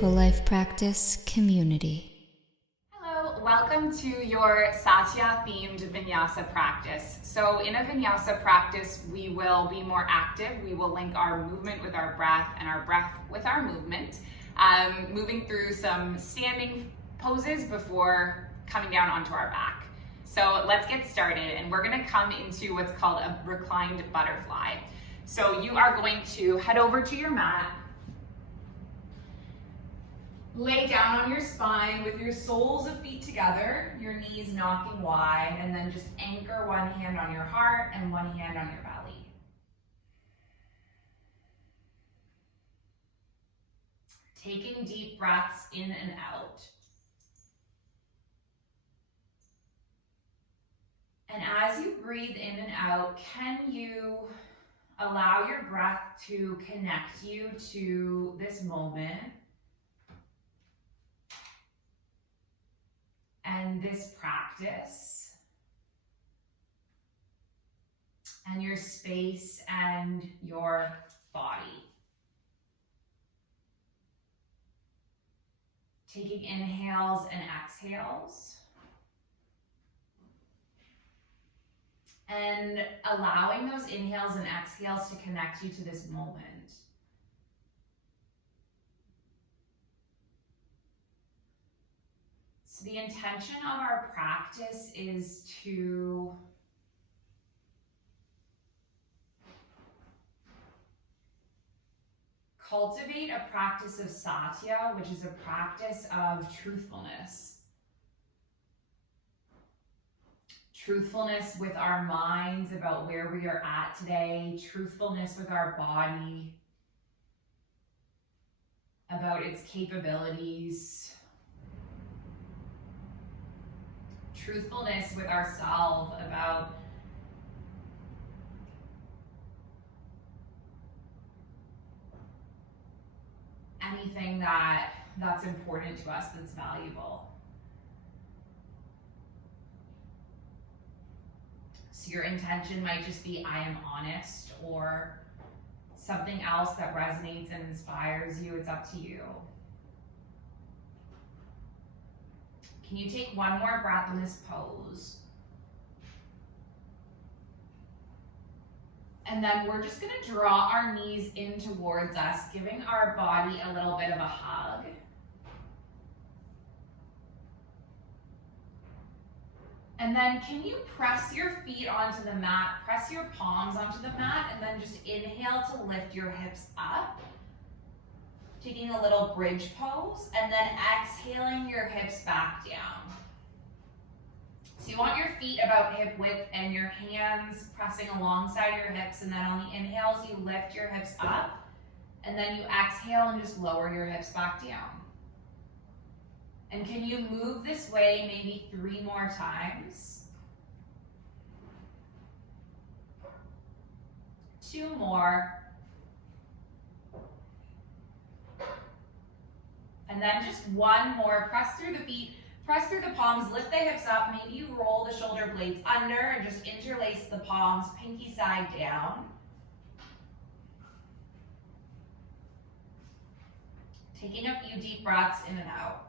Mindful Life Practice community. Hello, welcome to your SATYA themed Vinyasa practice. So in a Vinyasa practice, we will be more active. We will link our movement with our breath and our breath with our movement, moving through some standing poses before coming down onto our back. So let's get started, and we're gonna come into what's called a reclined butterfly. So you are going to head over to your mat, lay down on your spine with your soles of feet together, your knees knocking wide, and then just anchor one hand on your heart and one hand on your belly. Taking deep breaths in and out. And as you breathe in and out, can you allow your breath to connect you to this moment and this practice and your space and your body? Taking inhales and exhales. And allowing those inhales and exhales to connect you to this moment. So the intention of our practice is to cultivate a practice of SATYA, which is a practice of truthfulness. Truthfulness with our minds about where we are at today, truthfulness with our body, about its capabilities, truthfulness with ourselves about anything that's important to us, that's valuable. So your intention might just be, I am honest, or something else that resonates and inspires you. It's up to you. Can you take one more breath in this pose? And then we're just gonna draw our knees in towards us, giving our body a little bit of a hug. And then can you press your feet onto the mat, press your palms onto the mat, and then just inhale to lift your hips up. Taking a little bridge pose, and then exhaling your hips back down. So you want your feet about hip width and your hands pressing alongside your hips, and then on the inhales, you lift your hips up, and then you exhale and just lower your hips back down. And can you move this way maybe 3 more times? 2 more. And then just 1 more. Press through the feet, press through the palms, lift the hips up. Maybe you roll the shoulder blades under and just interlace the palms, pinky side down. Taking a few deep breaths in and out.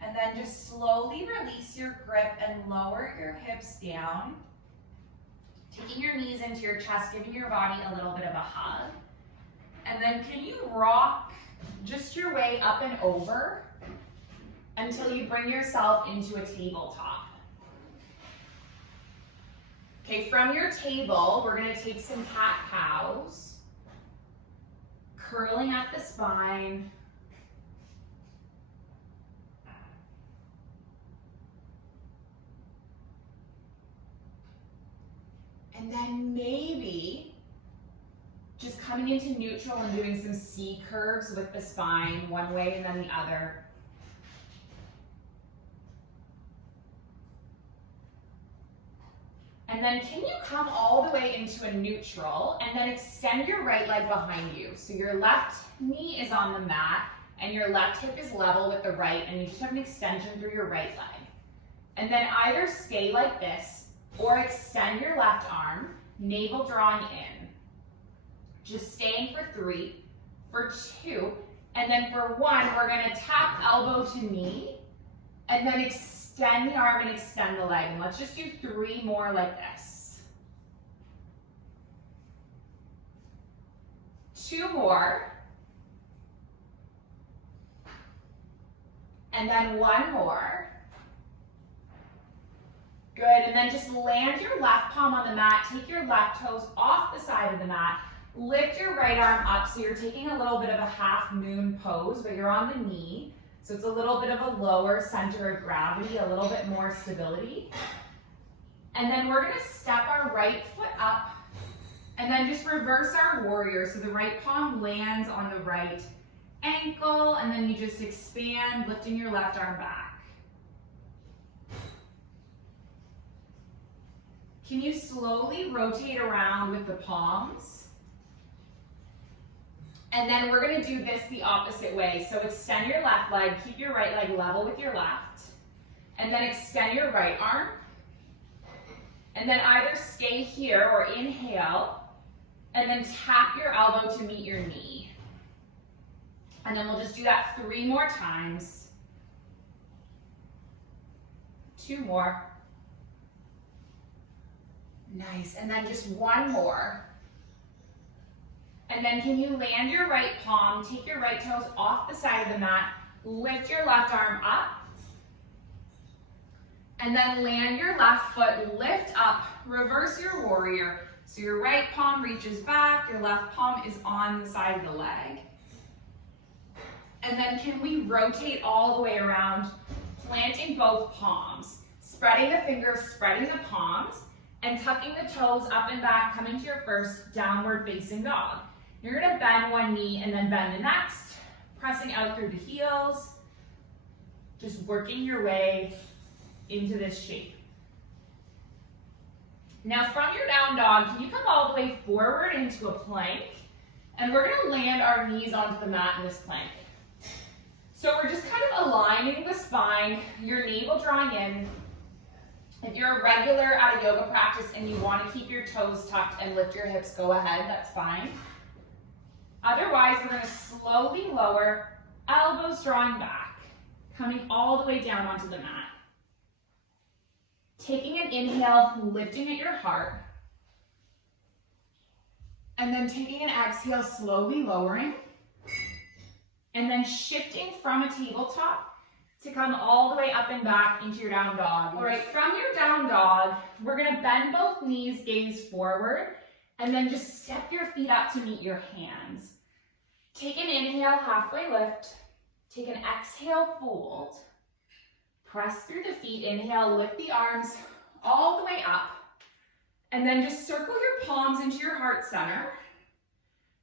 And then just slowly release your grip and lower your hips down. Taking your knees into your chest, giving your body a little bit of a hug. And then can you rock just your way up and over until you bring yourself into a tabletop. Okay, from your table, we're gonna take some cat-cows, curling at the spine. And then maybe just coming into neutral and doing some C curves with the spine, one way and then the other. And then can you come all the way into a neutral and then extend your right leg behind you. So your left knee is on the mat and your left hip is level with the right, and you just have an extension through your right leg. And then either stay like this Or extend your left arm, navel drawing in. Just staying for 3, for 2, and then for 1, we're gonna tap elbow to knee, and then extend the arm and extend the leg. And let's just do 3 more like this. 2 more. And then 1 more. Good, and then just land your left palm on the mat, take your left toes off the side of the mat, lift your right arm up so you're taking a little bit of a half moon pose, but you're on the knee. So it's a little bit of a lower center of gravity, a little bit more stability. And then we're gonna step our right foot up and then just reverse our warrior. So the right palm lands on the right ankle, and then you just expand, lifting your left arm back. Can you slowly rotate around with the palms? And then we're gonna do this the opposite way. So extend your left leg, keep your right leg level with your left, and then extend your right arm. And then either stay here or inhale, and then tap your elbow to meet your knee. And then we'll just do that 3 more times. 2 more. Nice, and then just 1 more. And then can you land your right palm, take your right toes off the side of the mat, lift your left arm up, and then land your left foot, lift up, reverse your warrior. So your right palm reaches back, your left palm is on the side of the leg. And then can we rotate all the way around, planting both palms, spreading the fingers, spreading the palms, and tucking the toes up and back, coming to your first downward facing dog. You're gonna bend one knee and then bend the next, pressing out through the heels, just working your way into this shape. Now from your down dog, can you come all the way forward into a plank? And we're gonna land our knees onto the mat in this plank. So we're just kind of aligning the spine, your navel drawing in. If you're a regular at a yoga practice and you want to keep your toes tucked and lift your hips, go ahead, that's fine. Otherwise, we're going to slowly lower, elbows drawing back, coming all the way down onto the mat. Taking an inhale, lifting at your heart. And then taking an exhale, slowly lowering. And then shifting from a tabletop to come all the way up and back into your down dog. All right, from your down dog, we're gonna bend both knees, gaze forward, and then just step your feet up to meet your hands. Take an inhale, halfway lift. Take an exhale, fold. Press through the feet, inhale, lift the arms all the way up. And then just circle your palms into your heart center.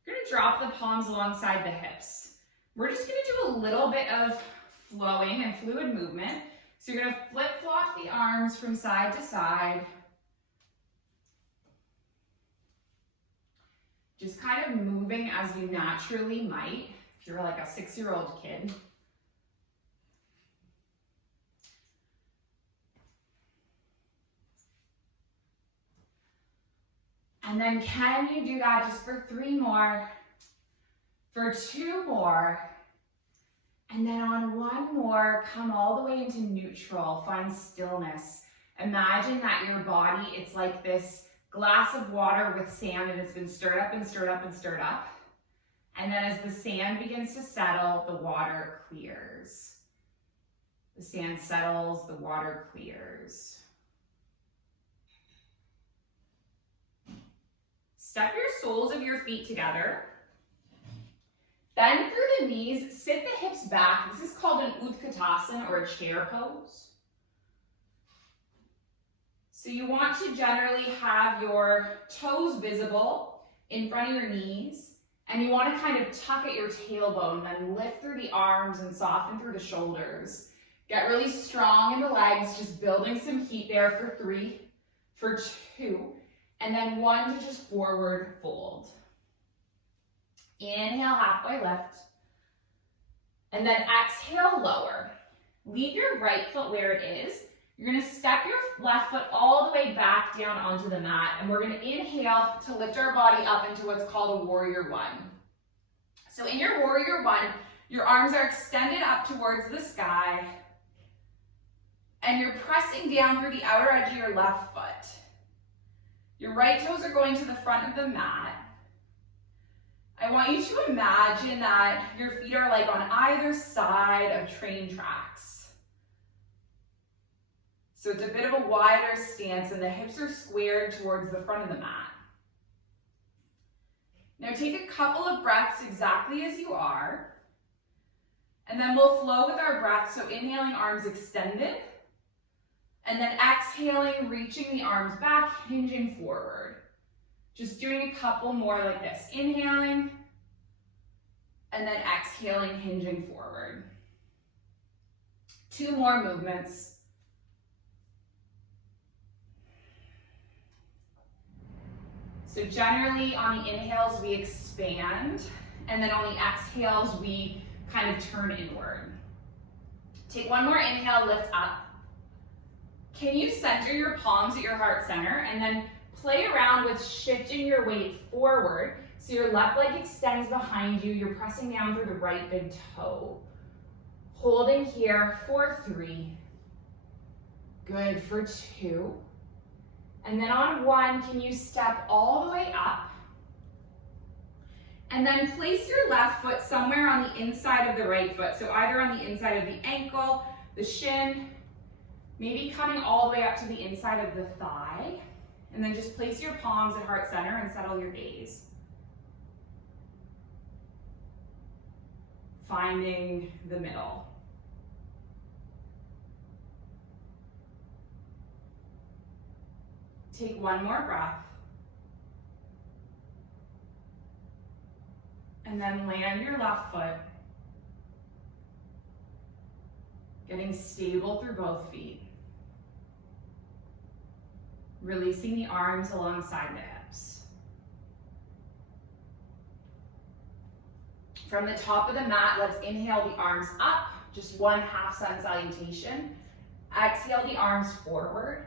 You're gonna drop the palms alongside the hips. We're just gonna do a little bit of flowing and fluid movement. So you're gonna flip-flop the arms from side to side. Just kind of moving as you naturally might if you're like a 6-year-old kid. And then can you do that just for 3 more, for 2 more, and then on 1 more, come all the way into neutral, find stillness. Imagine that your body, it's like this glass of water with sand and it's been stirred up and stirred up and stirred up. And then as the sand begins to settle, the water clears. The sand settles, the water clears. Step your soles of your feet together. Bend through the knees, sit the hips back. This is called an Utkatasana or a chair pose. So you want to generally have your toes visible in front of your knees, and you want to kind of tuck at your tailbone, then lift through the arms and soften through the shoulders. Get really strong in the legs, just building some heat there for 3, for 2, and then 1 to just forward fold. Inhale, halfway lift, and then exhale, lower. Leave your right foot where it is, You're gonna step your left foot all the way back down onto the mat, and we're gonna inhale to lift our body up into what's called a warrior one. So in your warrior one, your arms are extended up towards the sky, and you're pressing down through the outer edge of your left foot. Your right toes are going to the front of the mat. I want you to imagine that your feet are like on either side of train tracks. So it's a bit of a wider stance and the hips are squared towards the front of the mat. Now take a couple of breaths exactly as you are, and then we'll flow with our breath. So inhaling, arms extended, and then exhaling, reaching the arms back, hinging forward. Just doing a couple more like this. Inhaling, and then exhaling, hinging forward. 2 more movements. So generally on the inhales, we expand, and then on the exhales, we kind of turn inward. Take 1 more inhale, lift up. Can you center your palms at your heart center, and then play around with shifting your weight forward. So your left leg extends behind you, you're pressing down through the right big toe. Holding here for 3. Good, for 2. And then on 1, can you step all the way up? And then place your left foot somewhere on the inside of the right foot. So either on the inside of the ankle, the shin, maybe coming all the way up to the inside of the thigh. And then just place your palms at heart center and settle your gaze. Finding the middle. Take 1 more breath. And then land your left foot. Getting stable through both feet. Releasing the arms alongside the hips. From the top of the mat, let's inhale the arms up, just 1 half sun salutation. Exhale the arms forward.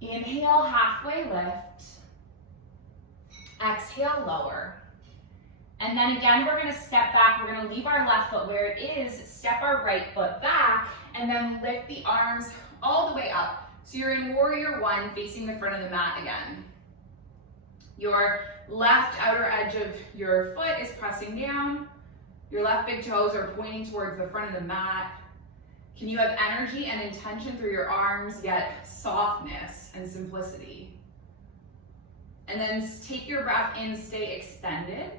Inhale, halfway lift. Exhale, lower. And then again, we're gonna step back. We're gonna leave our left foot where it is, step our right foot back, and then lift the arms all the way up. So you're in warrior one, facing the front of the mat again. Your left outer edge of your foot is pressing down. Your left big toes are pointing towards the front of the mat. Can you have energy and intention through your arms, yet softness and simplicity? And then take your breath in, stay extended.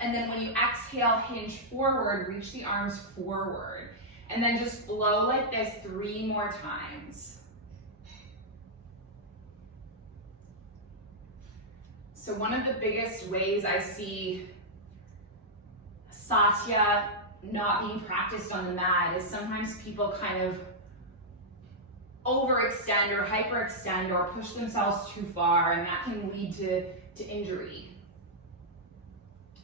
And then when you exhale, hinge forward, reach the arms forward. And then just flow like this 3 more times. So one of the biggest ways I see Satya not being practiced on the mat is sometimes people kind of overextend or hyperextend or push themselves too far, and that can lead to injury.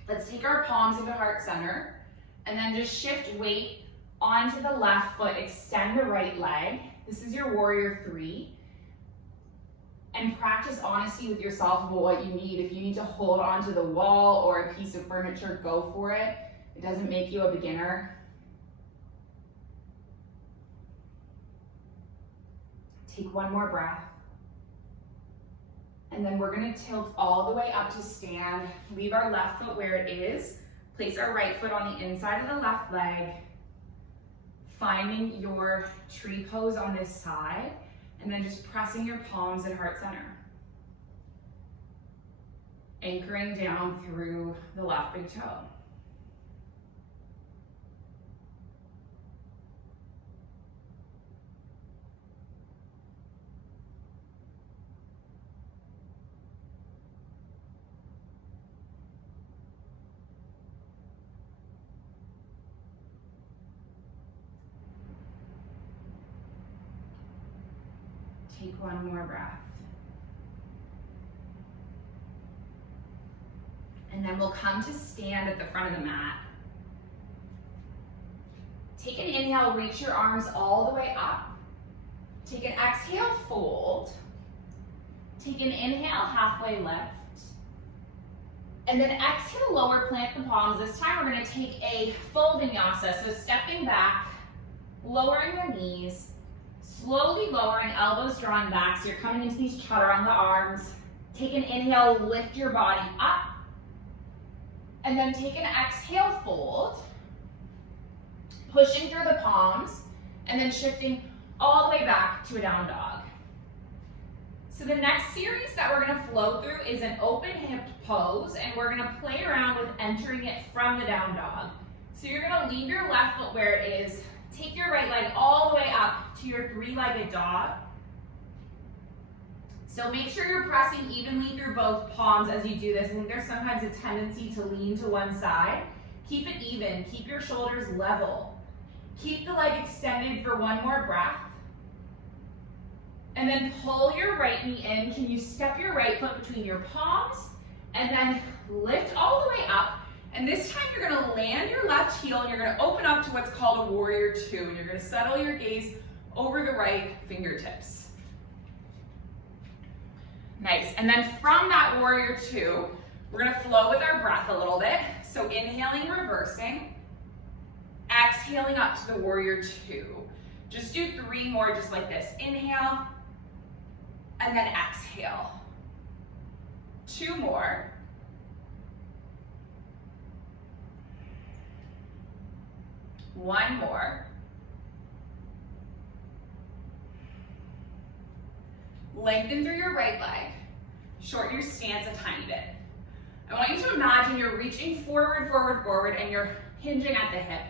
Let's take our palms into heart center and then just shift weight onto the left foot, extend the right leg. This is your warrior 3. And practice honesty with yourself about what you need. If you need to hold onto the wall or a piece of furniture, go for it. It doesn't make you a beginner. Take 1 more breath. And then we're gonna tilt all the way up to stand. Leave our left foot where it is. Place our right foot on the inside of the left leg. Finding your tree pose on this side. And then just pressing your palms at heart center. Anchoring down through the left big toe. Take 1 more breath. And then we'll come to stand at the front of the mat. Take an inhale, reach your arms all the way up. Take an exhale, fold. Take an inhale, halfway lift. And then exhale, lower plant the palms. This time we're gonna take a full vinyasa. So stepping back, lowering your knees, slowly lowering, elbows drawing back. So you're coming into these chaturanga arms. Take an inhale, lift your body up. And then take an exhale, fold. Pushing through the palms, and then shifting all the way back to a down dog. So the next series that we're gonna flow through is an open hipped pose, and we're gonna play around with entering it from the down dog. So you're gonna leave your left foot where it is, take your right leg all the way up to your three-legged dog. So make sure you're pressing evenly through both palms as you do this. I think there's sometimes a tendency to lean to one side. Keep it even, keep your shoulders level. Keep the leg extended for one more breath. And then pull your right knee in. Can you step your right foot between your palms? And then lift all the way up. And this time you're gonna land your left heel and you're gonna open up to what's called a warrior two. And you're gonna settle your gaze over the right fingertips. Nice, and then from that warrior two, we're gonna flow with our breath a little bit. So inhaling, reversing. Exhaling up to the warrior two. Just do 3 more just like this. Inhale, and then exhale. 2 more. One more. Lengthen through your right leg. Shorten your stance a tiny bit. I want you to imagine you're reaching forward, forward, forward, and you're hinging at the hip.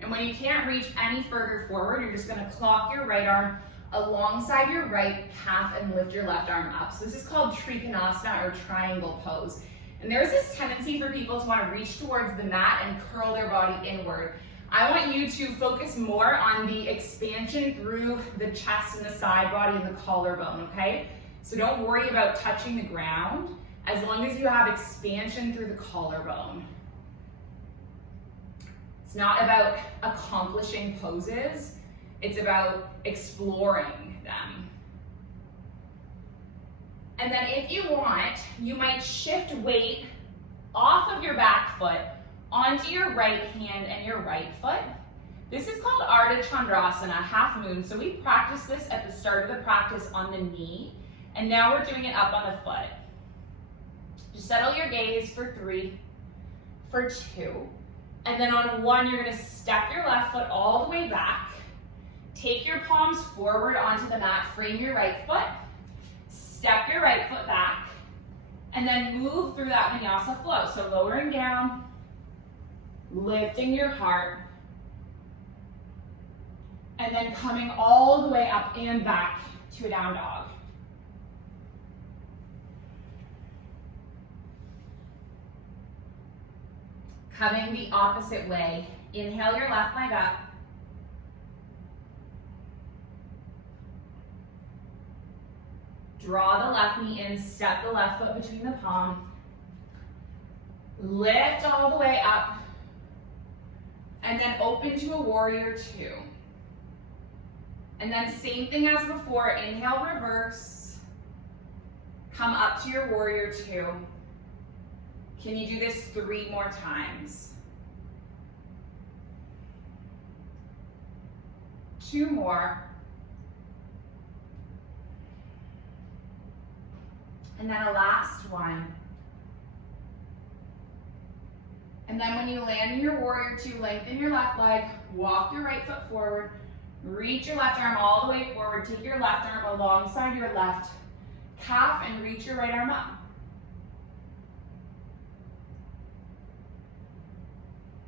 And when you can't reach any further forward, you're just gonna clock your right arm alongside your right calf and lift your left arm up. So this is called Trikonasana or triangle pose. And there's this tendency for people to wanna reach towards the mat and curl their body inward. I want you to focus more on the expansion through the chest and the side body and the collarbone, okay? So don't worry about touching the ground as long as you have expansion through the collarbone. It's not about accomplishing poses, it's about exploring them. And then if you want, you might shift weight off of your back foot onto your right hand and your right foot. This is called Ardha Chandrasana, half moon. So we practice this at the start of the practice on the knee, and now we're doing it up on the foot. Just settle your gaze for 3, for 2, and then on 1, you're gonna step your left foot all the way back, take your palms forward onto the mat, frame your right foot, step your right foot back, and then move through that vinyasa flow. So lowering down, lifting your heart, and then coming all the way up and back to a down dog. Coming the opposite way. Inhale your left leg up. Draw the left knee in, step the left foot between the palm. Lift all the way up. And then open to a warrior two. And then same thing as before, inhale, reverse. Come up to your warrior two. Can you do this 3 more times? 2 more. And then a last one. And then when you land in your warrior two, lengthen your left leg, walk your right foot forward, reach your left arm all the way forward, take your left arm alongside your left calf and reach your right arm up.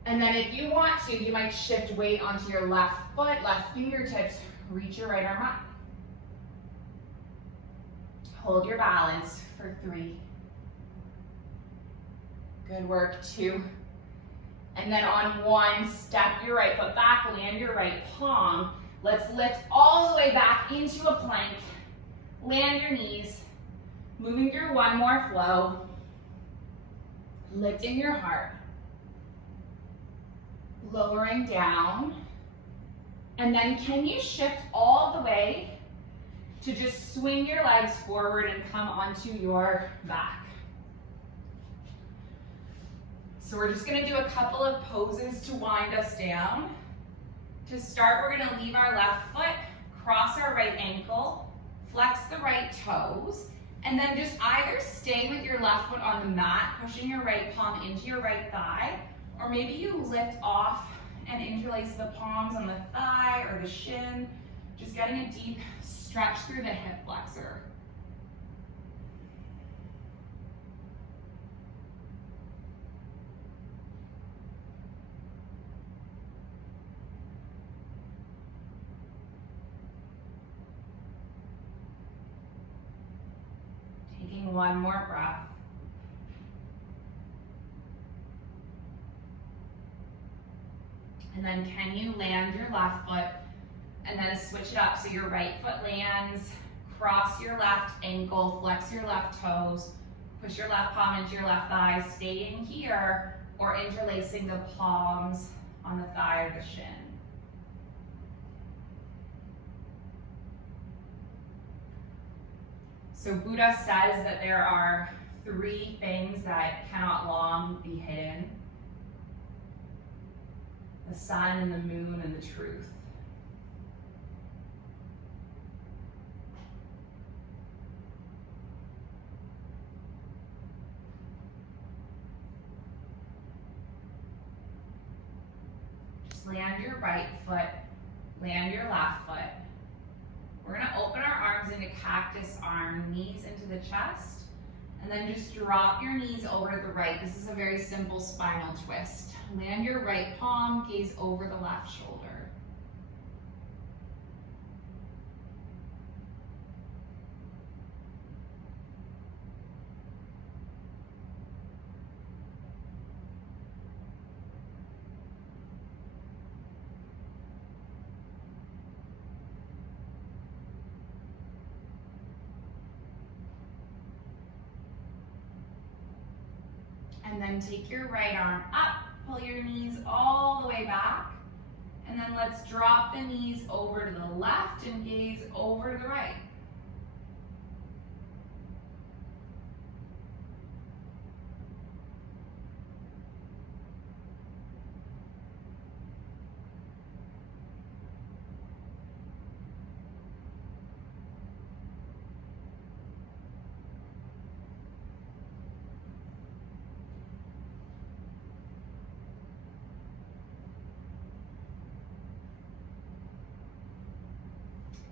And then if you want to, you might shift weight onto your left foot, left fingertips, reach your right arm up. Hold your balance for 3. Good work, 2. And then on 1, step your right foot back, land your right palm. Let's lift all the way back into a plank. Land your knees, moving through one more flow. Lifting your heart. Lowering down. And then can you shift all the way to just swing your legs forward and come onto your back. So we're just gonna do a couple of poses to wind us down. To start, we're gonna leave our left foot, cross our right ankle, flex the right toes, and then just either stay with your left foot on the mat, pushing your right palm into your right thigh, or maybe you lift off and interlace the palms on the thigh or the shin, just getting a deep stretch through the hip flexor. Taking one more breath. And then can you land your left foot and then switch it up so your right foot lands, cross your left ankle, flex your left toes, push your left palm into your left thigh, staying here, or interlacing the palms on the thigh or the shin. So Buddha says that there are 3 things that cannot long be hidden: the sun and the moon and the truth. Just land your right foot, land your left foot. We're gonna open our arms into cactus arm, knees into the chest, and then just drop your knees over to the right. This is a very simple spinal twist. Land your right palm, gaze over the left shoulder. And then take your right arm up, pull your knees all the way back, and then let's drop the knees over to the left and gaze over to the right.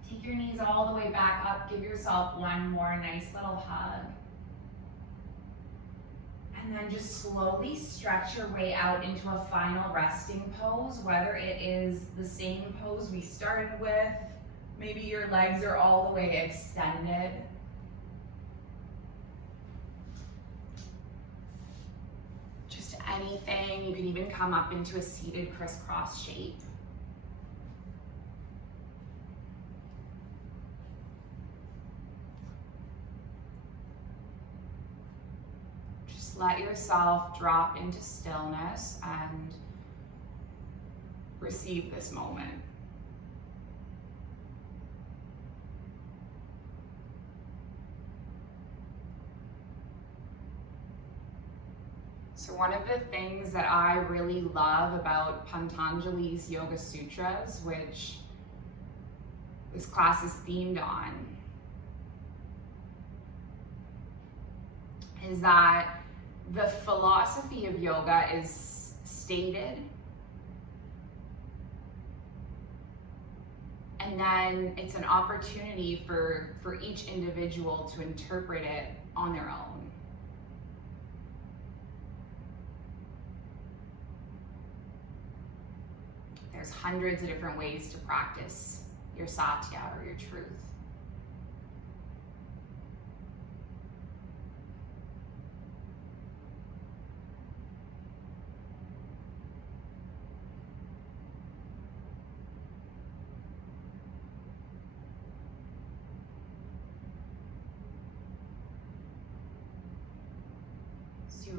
Take your knees all the way back up. Give yourself one more nice little hug. And then just slowly stretch your way out into a final resting pose, whether it is the same pose we started with, maybe your legs are all the way extended. Just anything. You can even come up into a seated crisscross shape. Let yourself drop into stillness and receive this moment. So one of the things that I really love about Patanjali's Yoga Sutras, which this class is themed on, is that the philosophy of yoga is stated, and then it's an opportunity for each individual to interpret it on their own. There's hundreds of different ways to practice your satya or your truth.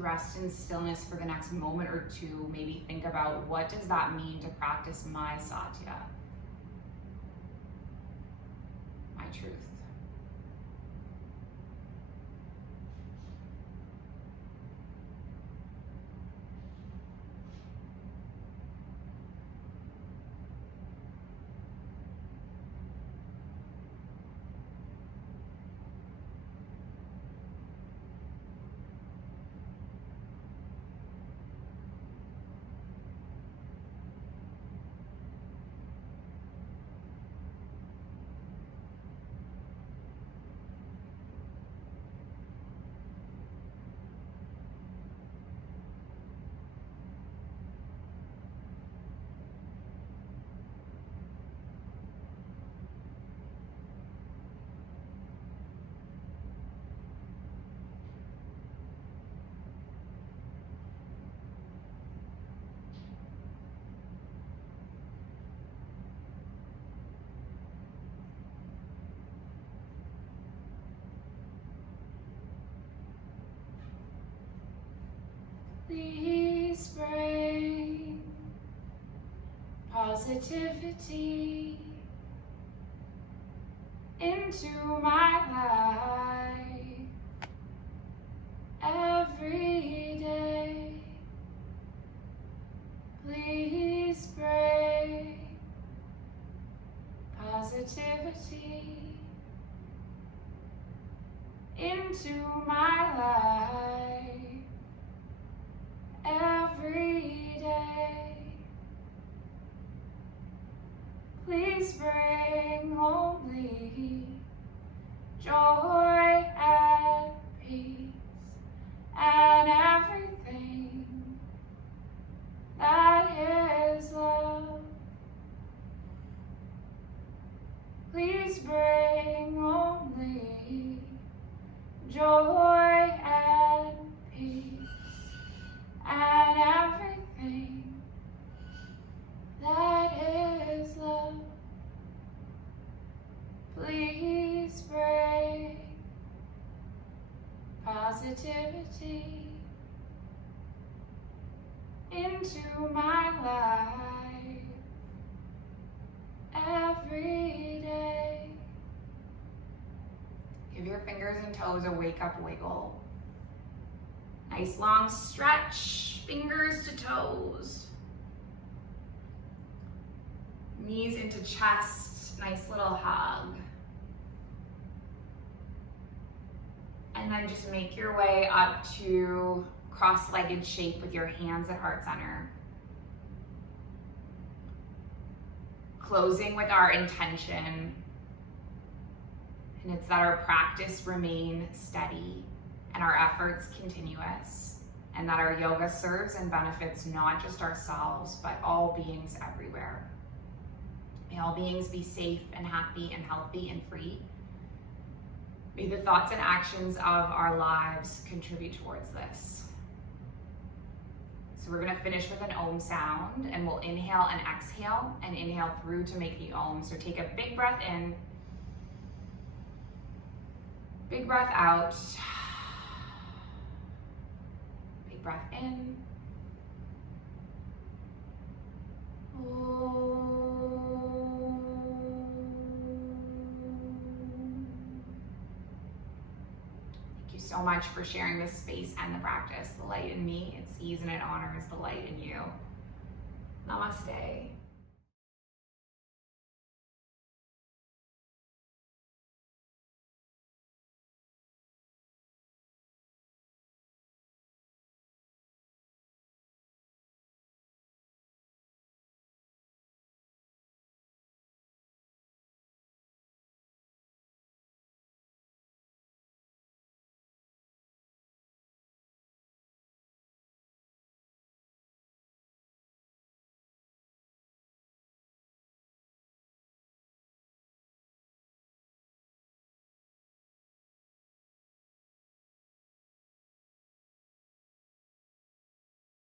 Rest in stillness for the next moment or two. Maybe think about, what does that mean to practice my satya, my truth? Please bring positivity into my life every day. Please bring positivity into my life every day. Please bring only joy and peace and everything that is love. Please bring only joy and peace and everything that is love. Please bring positivity into my life every day. Give your fingers and toes a wake up wiggle. Nice long stretch, fingers to toes. Knees into chest, nice little hug. And then just make your way up to cross-legged shape with your hands at heart center. Closing with our intention, and it's that our practice remain steady and our efforts continuous, and that our yoga serves and benefits not just ourselves, but all beings everywhere. May all beings be safe and happy and healthy and free. May the thoughts and actions of our lives contribute towards this. So we're gonna finish with an Om sound, and we'll inhale and exhale, and inhale through to make the Om. So take a big breath in, big breath out, big breath in. Thank you so much for sharing this space and the practice. The light in me, it sees and it honors the light in you. Namaste.